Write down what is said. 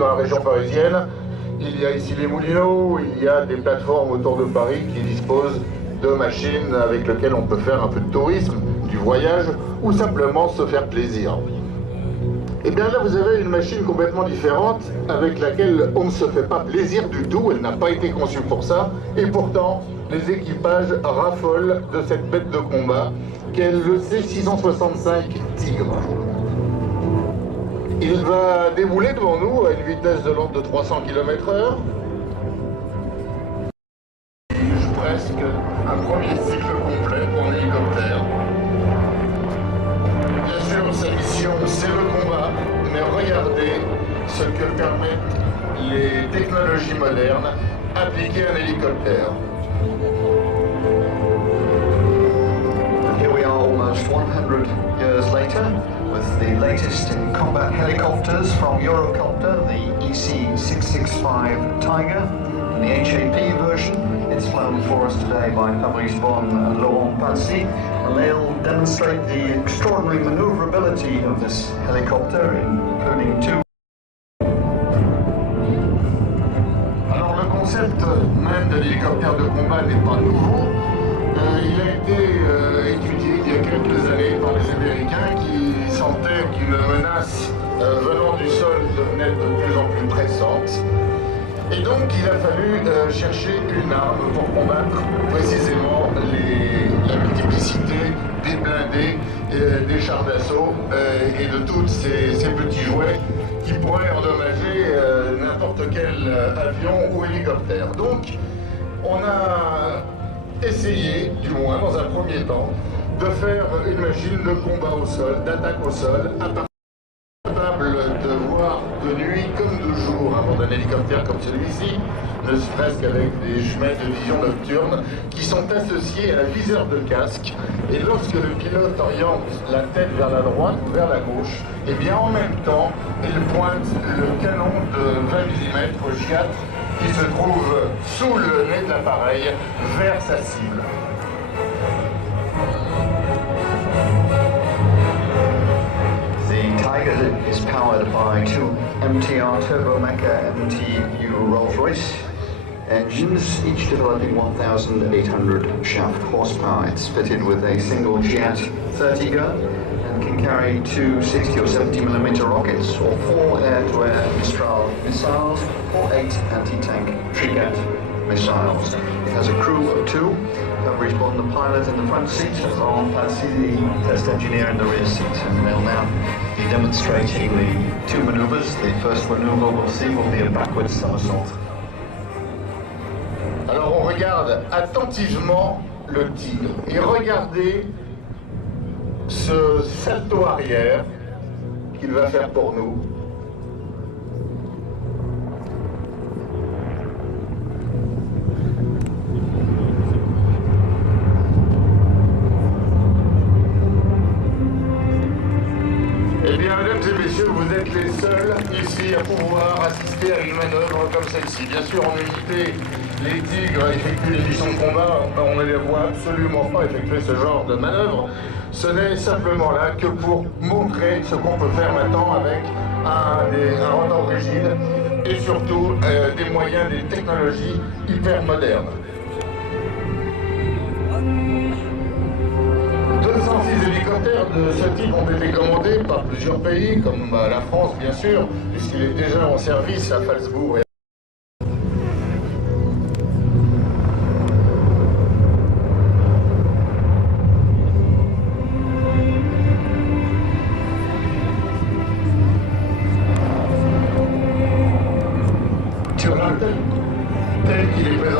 dans la région parisienne. Il y a ici les Moulineaux, il y a des plateformes autour de Paris qui disposent de machines avec lesquelles on peut faire un peu de tourisme, du voyage ou simplement se faire plaisir. Et bien là, vous avez une machine complètement différente avec laquelle on ne se fait pas plaisir du tout, elle n'a pas été conçue pour ça, et pourtant, les équipages raffolent de cette bête de combat qu'est le C665 Tigre. Il va débouler devant nous à une vitesse de l'ordre de 300 km/h. Presque un premier cycle complet pour un hélicoptère. Bien sûr, sa mission, c'est le combat, mais regardez ce que permettent les technologies modernes appliquées à un hélicoptère. Here we are almost 100 years later with the latest in combat helicopters from Eurocopter, the EC665 Tiger, and the HAP version. It's flown for us today by Fabrice Bonne and Laurent Passy, and they'll demonstrate the extraordinary maneuverability of this helicopter, including two. Alors le concept même de l'hélicoptère de combat n'est pas nouveau. Il a été étudié il y a quelques années par les Américains qui sentaient qu'une menace venant du sol devenait de plus en plus pressante. Et donc il a fallu chercher une arme pour combattre précisément la multiplicité des blindés, des chars d'assaut et de tous ces petits jouets qui pourraient endommager n'importe quel avion ou hélicoptère. Donc on a essayé, du moins dans un premier temps, de faire une machine de combat au sol, d'attaque au sol, capable de voir de nuit comme de jour à bord d'un hélicoptère comme celui-ci, ne serait-ce qu'avec des chemins de vision nocturne qui sont associés à un viseur de casque. Et lorsque le pilote oriente la tête vers la droite ou vers la gauche, et bien en même temps, il pointe le canon de 20 mm Giat qui se trouve sous le nez de l'appareil vers sa cible. The Tiger is powered by two MTR Turbomeca MTU Rolls-Royce engines, each developing 1,800 shaft horsepower. It's fitted with a single Giat 30 gun and can carry two 60 or 70 millimeter rockets, or four air-to-air Mistral missiles, or 8 anti-tank Trigat missiles. It has a crew of two. Fabrice Bonne, the pilot, in the front seat, and Laurent Passy, the test engineer, in the rear seat. And they'll now be demonstrating the two maneuvers. The first maneuver we'll see will be a backwards somersault. Alors on regarde attentivement le Tigre et regardez ce salto arrière qu'il va faire pour nous. Eh bien, mesdames et messieurs, vous êtes les seuls ici à pouvoir assister à une manœuvre comme celle-ci. Bien sûr, en unité, les Tigres effectuent des missions de combat, on ne les voit absolument pas effectuer ce genre de manœuvre. Ce n'est simplement là que pour montrer ce qu'on peut faire maintenant avec un rotor rigide et surtout des moyens, des technologies hyper modernes. 206 hélicoptères de ce type ont été commandés par plusieurs pays, comme la France bien sûr, puisqu'il est déjà en service à Phalsbourg. Tel qu'il est présenté